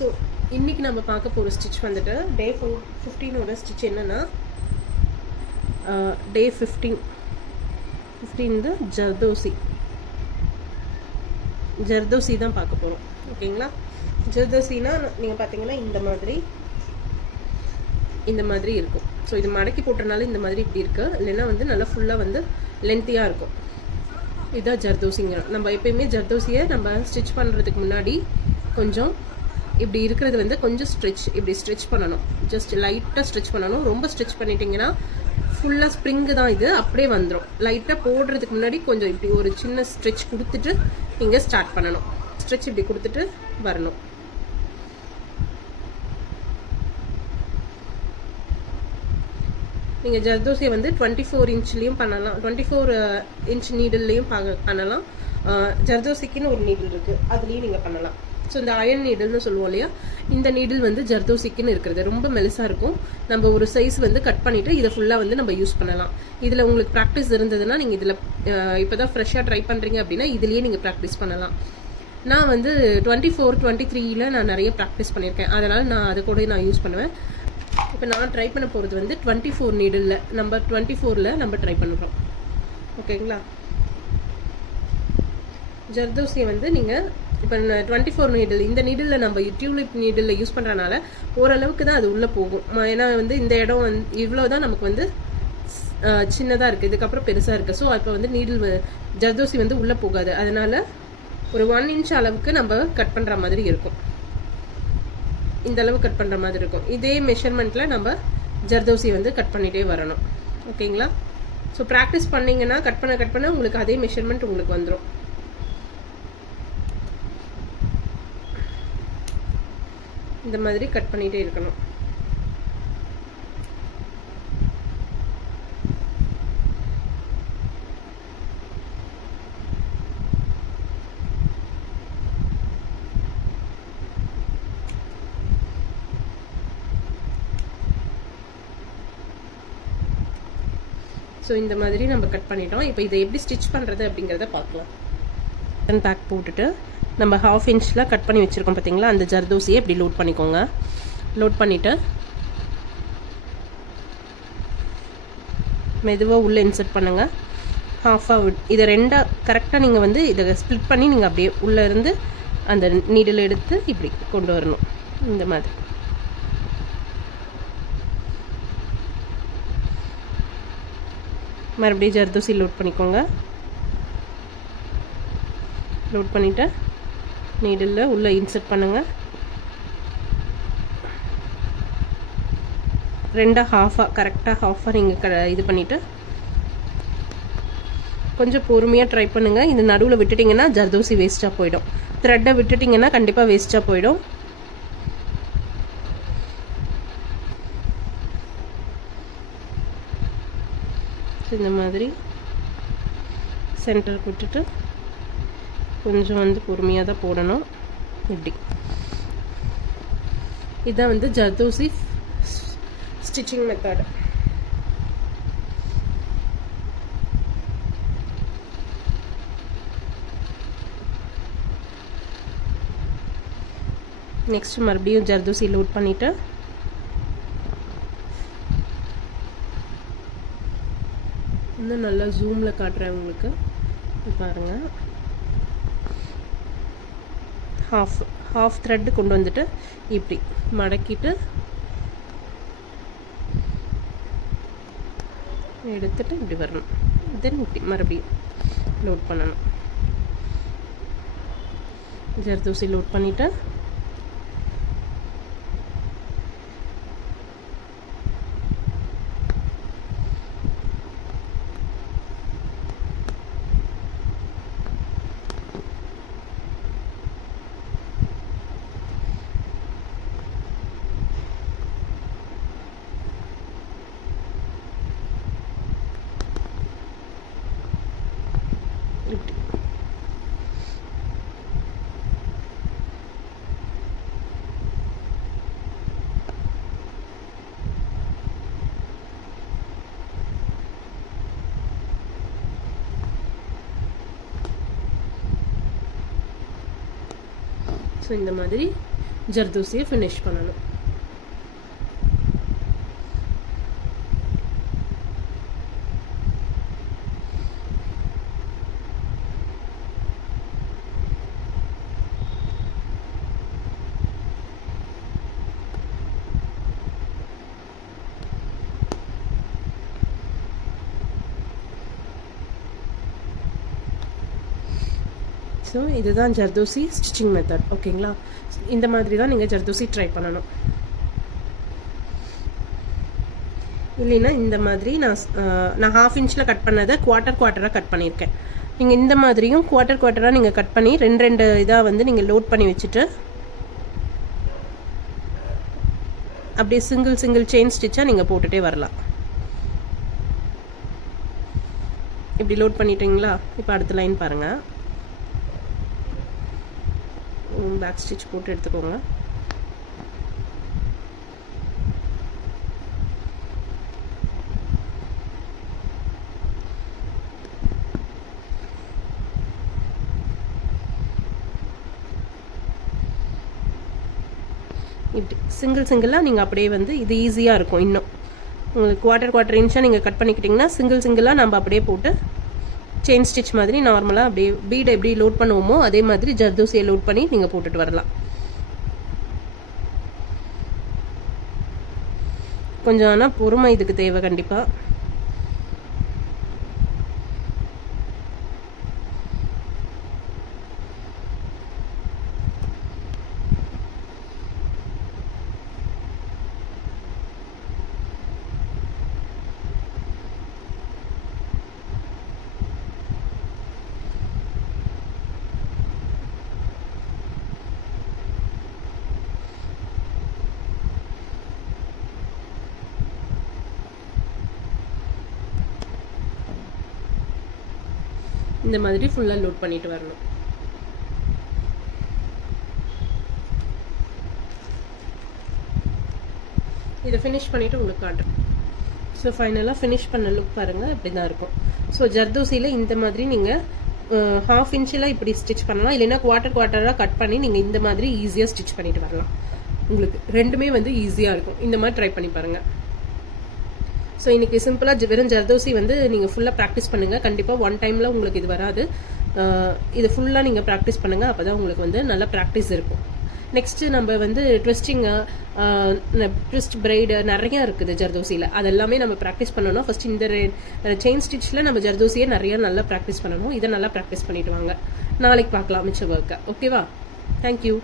So இன்றைக்கி நம்ம பார்க்க போகிற ஸ்டிச் வந்துட்டு டே 15ஓட ஸ்டிச் என்னென்னா டே 15 வந்து ஜர்தோசி தான் பார்க்க போகிறோம். ஓகேங்களா? ஜர்தோசினா நீங்கள் பார்த்தீங்கன்னா இந்த மாதிரி இருக்கும். ஸோ இது மடக்கி போட்டனால இந்த மாதிரி இப்படி இருக்குது, இல்லைன்னா வந்து நல்லா ஃபுல்லாக வந்து லென்த்தியாக இருக்கும். இதுதான் ஜர்தோசிங்க. நம்ம எப்பயுமே ஜர்தோசியை நம்ம ஸ்டிச் பண்ணுறதுக்கு முன்னாடி கொஞ்சம் இப்படி இருக்கிறது வந்து கொஞ்சம் இப்படி ஸ்ட்ரெச் பண்ணணும். ஜஸ்ட் லைட்டாக ஸ்ட்ரெச் பண்ணணும். ரொம்ப ஸ்ட்ரெச் பண்ணிட்டீங்கன்னா ஃபுல்லாக ஸ்ப்ரிங்கு தான் இது, அப்படியே வந்துடும். லைட்டாக போடுறதுக்கு முன்னாடி கொஞ்சம் இப்படி ஒரு சின்ன ஸ்ட்ரெச் கொடுத்துட்டு நீங்கள் ஸ்டார்ட் பண்ணணும். ஸ்ட்ரெச் இப்படி கொடுத்துட்டு வரணும். நீங்கள் ஜர்தோசியை வந்து 24 இன்ச்லேயும் பண்ணலாம், 24 இன்ச் நீடில்லையும் பண்ணலாம். ஜர்தோசிக்குன்னு ஒரு நீடில் இருக்குது, அதுலேயும் நீங்கள் பண்ணலாம். ஸோ இந்த அயன் நீடில்னு சொல்லுவோம் இல்லையா, இந்த நீடில் வந்து ஜர்தோசிக்குன்னு இருக்கிறது ரொம்ப மெலிசாக இருக்கும். நம்ம ஒரு சைஸ் வந்து கட் பண்ணிவிட்டு இதை ஃபுல்லாக வந்து நம்ம யூஸ் பண்ணலாம். இதில் உங்களுக்கு ப்ராக்டிஸ் இருந்ததுன்னா நீங்கள் இதில் இப்போ தான் ஃப்ரெஷ்ஷாக ட்ரை பண்ணுறீங்க அப்படின்னா இதுலேயே நீங்கள் ப்ராக்டிஸ் பண்ணலாம். நான் வந்து 24, 23 நான் நிறைய ப்ராக்டிஸ் பண்ணியிருக்கேன், அதனால் நான் அது கூட நான் யூஸ் பண்ணுவேன். இப்போ நான் ட்ரை பண்ண போகிறது வந்து 24 நீடில், நம்ம 24ல் நம்ம ட்ரை பண்ணுறோம். ஓகேங்களா? ஜர்தோசியை வந்து நீங்கள் இப்போ 24 நீடில், இந்த நீடிலில் நம்ம டியூலிப் நீடிலில் யூஸ் பண்ணுறனால ஓரளவுக்கு தான் அது உள்ளே போகும். ஏன்னா வந்து இந்த இடம் வந்து இவ்வளோ தான் நமக்கு வந்து சின்னதாக இருக்குது, இதுக்கப்புறம் பெருசாக இருக்குது. ஸோ இப்போ வந்து நீடில் ஜர்தோசி வந்து உள்ளே போகாது. அதனால் ஒரு 1 இன்ச் அளவுக்கு நம்ம கட் பண்ணுற மாதிரி இருக்கும். இந்த அளவு கட் பண்ணுற மாதிரி இருக்கும். இதே மெஷர்மெண்ட்டில் நம்ம ஜர்தோசி வந்து கட் பண்ணிகிட்டே வரணும். ஓகேங்களா? ஸோ ப்ராக்டிஸ் பண்ணிங்கன்னா கட் பண்ண உங்களுக்கு அதே மெஷர்மெண்ட் உங்களுக்கு வந்துடும். இந்த மாதிரி கட் பண்ணிகிட்டே இருக்கணும். ஸோ இந்த மாதிரி நம்ம கட் பண்ணிட்டோம். இப்போ இதை எப்படி ஸ்டிச் பண்ணுறது அப்படிங்கிறத பார்க்கலாம். பேக் போட்டுட்டு நம்ம 1/2 இன்ச்சில் கட் பண்ணி வச்சுருக்கோம் பார்த்தீங்களா, அந்த ஜர்தோசியை இப்படி லோட் பண்ணிக்கோங்க. லோட் பண்ணிவிட்டு மெதுவாக உள்ளே இன்சர்ட் பண்ணுங்கள். ஹாஃபாக இதை ரெண்டாக கரெக்டாக நீங்கள் வந்து இதை ஸ்ப்ளிட் பண்ணி நீங்கள் அப்படியே உள்ளே இருந்து அந்த நீடில் எடுத்து இப்படி கொண்டு வரணும். இந்த மாதிரி மறுபடியும் ஜர்தோசி லோட் பண்ணிக்கோங்க. லோட் பண்ணிவிட்டு நீடில் உள்ளே இன்சர்ட் பண்ணுங்கள். கரெக்டாக ஹாஃபாக நீங்கள் இது பண்ணிவிட்டு கொஞ்சம் பொறுமையாக ட்ரை பண்ணுங்கள். இந்த நடுவில் விட்டுட்டிங்கன்னா ஜர்தோசி வேஸ்ட்டாக போயிடும். த்ரெட்டை விட்டுட்டிங்கன்னா கண்டிப்பாக வேஸ்ட்டாக போயிடும். இந்த மாதிரி சென்டருக்கு விட்டுட்டு கொஞ்சம் வந்து பொறுமையாக தான் போடணும். இப்படி இதுதான் வந்து ஜர்தோசி ஸ்டிச்சிங் மெத்தட். நெக்ஸ்ட் மறுபடியும் ஜர்தோசி லோட் பண்ணிவிட்டு இன்னும் நல்லா ஜூமில் காட்டுறேன் உங்களுக்கு, பாருங்கள். ஹாஃப் த்ரெட்டு கொண்டு வந்துட்டு இப்படி மடக்கிட்டு எடுத்துட்டு இப்படி வரணும். தென் இப்படி மறுபடியும் லோட் பண்ணணும். ஜர்தோசி லோட் பண்ணிவிட்டு ஸோ இந்த மாதிரி ஜர்தோசியை ஃபினிஷ் பண்ணணும். ஸோ இதுதான் ஜர்தோசி ஸ்டிச்சிங் மெத்தட். ஓகேங்களா? இந்த மாதிரி தான் நீங்கள் ஜர்தோசி ட்ரை பண்ணணும். இல்லைன்னா இந்த மாதிரி நான் ½ இன்ச்சில் கட் பண்ணதை குவார்ட்டராக கட் பண்ணியிருக்கேன். நீங்கள் இந்த மாதிரியும் குவார்ட்டராக நீங்கள் கட் பண்ணி ரெண்டு இதாக வந்து நீங்கள் லோட் பண்ணி வச்சுட்டு அப்படியே சிங்கிள் செயின் ஸ்டிச்சாக நீங்கள் போட்டுகிட்டே வரலாம். இப்படி லோட் பண்ணிட்டீங்களா? இப்போ அடுத்த லைன் பாருங்கள். பேக் ஸ்டிச் போட்டு எடுத்துக்கோங்க. இப்படி சிங்கிளாக நீங்கள் அப்படியே வந்து இது ஈஸியாக இருக்கும். இன்னும் உங்களுக்கு குவார்ட்டர் இன்ச்சாக நீங்கள் கட் பண்ணிக்கிட்டிங்கன்னா சிங்கிளாக நம்ம அப்படியே போட்டு செயின் ஸ்டிச் மாதிரி நார்மலாக அப்படியே பீடை எப்படி லோட் பண்ணுவோமோ அதே மாதிரி ஜர்தோசியை லோட் பண்ணி நீங்கள் போட்டுட்டு வரலாம். கொஞ்சம் ஆனால் பொறுமை இதுக்கு தேவை கண்டிப்பாக. இந்த மாதிரி ஃபுல்லாக லோட் பண்ணிட்டு வரணும். இதை ஃபினிஷ் பண்ணிவிட்டு உங்களுக்கு காட்டுறேன். ஸோ ஃபைனலாக ஃபினிஷ் பண்ண லுக் பாருங்கள், இப்படி தான் இருக்கும். ஸோ ஜர்தோசியில் இந்த மாதிரி நீங்கள் ½ இன்ச்சில் இப்படி ஸ்டிச் பண்ணலாம். இல்லைன்னா குவார்ட்டராக கட் பண்ணி நீங்கள் இந்த மாதிரி ஈஸியாக ஸ்டிச் பண்ணிட்டு வரலாம். உங்களுக்கு ரெண்டுமே வந்து ஈஸியாக இருக்கும். இந்த மாதிரி ட்ரை பண்ணி பாருங்கள். ஸோ இன்றைக்கி சிம்பிளாக வெறும் ஜர்தோசி வந்து நீங்கள் ஃபுல்லாக ப்ராக்டிஸ் பண்ணுங்கள். கண்டிப்பாக ஒன் டைமில் உங்களுக்கு இது வராது. இது ஃபுல்லாக நீங்கள் ப்ராக்டிஸ் பண்ணுங்கள். அப்போ தான் உங்களுக்கு வந்து நல்லா ப்ராக்டிஸ் இருக்கும். நெக்ஸ்ட்டு நம்ம வந்து ட்விஸ்ட் பிரைடு நிறையா இருக்குது ஜர்தோசியில். அதெல்லாமே நம்ம ப்ராக்டிஸ் பண்ணணும். ஃபஸ்ட் இந்த செயின் ஸ்டிச்சில் நம்ம ஜர்தோசியை நல்லா ப்ராக்டிஸ் பண்ணணும். இதை நல்லா ப்ராக்டிஸ் பண்ணிட்டு வாங்க. நாளைக்கு பார்க்கலாம் மிச்ச ஒர்க்கை. ஓகேவா? தேங்க்யூ.